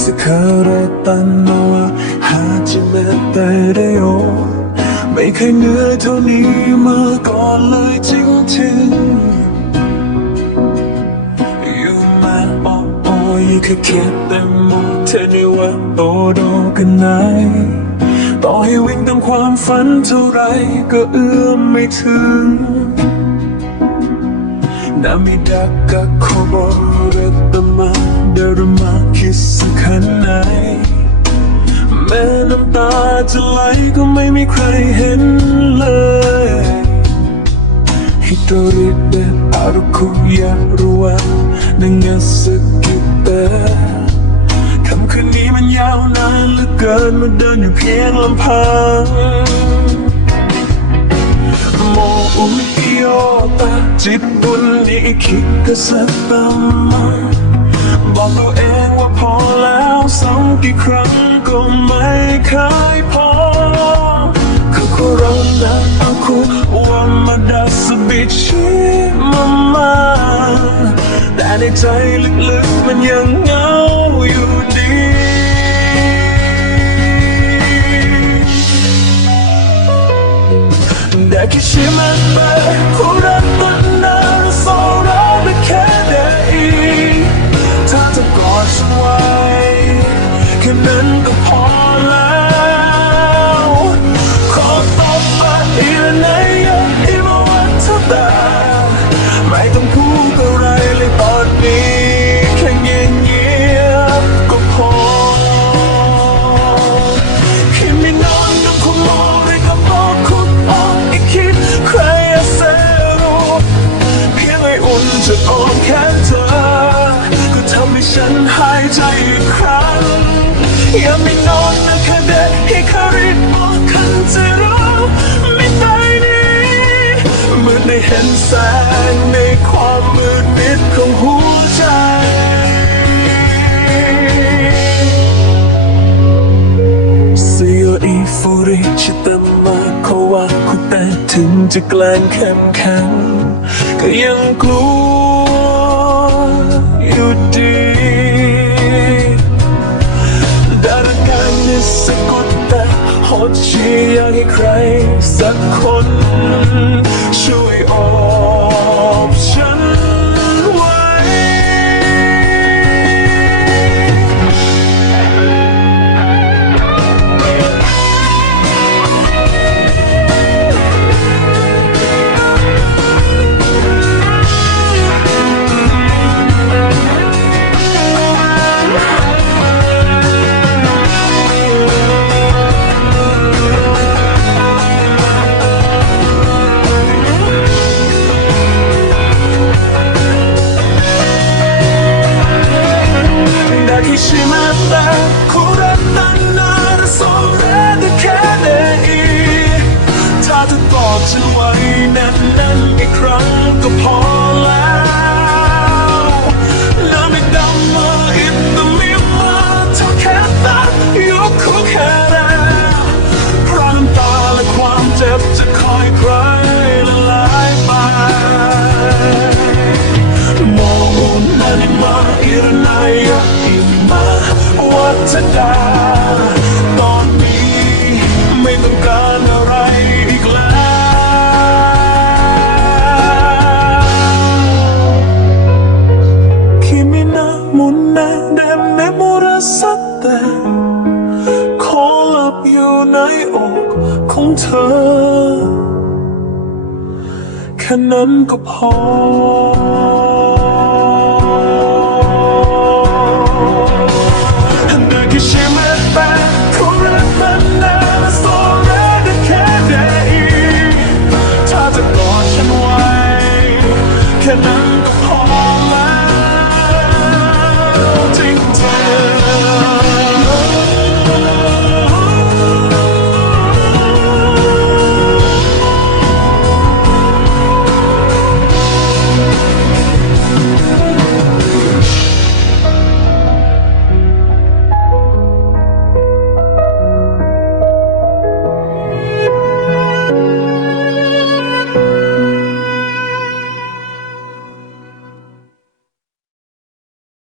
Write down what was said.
スカロったのは初めてだよไม่เคยเหนื่อยเท่านี้มาก่อนเลยจริงๆ You might oh oh ยิ่งเคยคิดแต่มองเธอได้ว่าโตโดกันไหนต่อให้วิ่งตามความฝันเท่าไรก็เอื้อมไม่ถึง Namidaka koboretama Darama kisakane แม้น้ำตาจะไหลก็ไม่มีใครเห็นเลยฮิโตริเดะอารุคุยารุวดังสกิเตะคำคืนนี้มันยาวนานเหลือเกินมาเดินอยู่เพียงลำพัง โมอุโยตาจิตบุญนี้คิดก็สักตำบอกตัวเองว่าพอแล้วสักกี่ครั้งก็ไม่เคยพอคือคุรังนะอาคุว่ามาดาสบิชิมามาแต่ในใจลึกๆมันยังเหง ได้แค่ชิ อย่าไม่นอนนะแค่เด็กให้คาริบบอกคันจะรู้ไม่ไปนี้เมื่อได้เห็นแสงในความมืดมิดของหัวใจ Sia i fuori città ma เขาว่าคุณแต่ถึงจะแกล้งเข้มแข็งก็ยังกลัวอยู่ดี อยากให้ใครสักคน peşinden Kuranlar sonra dikenleri ถ้าจะบอกเธอไว้แน่นๆอีกครั้งก็พอแล้ว สักแต่ขอหลับอยู่ในอกของเธอ แค่นั้นก็พอ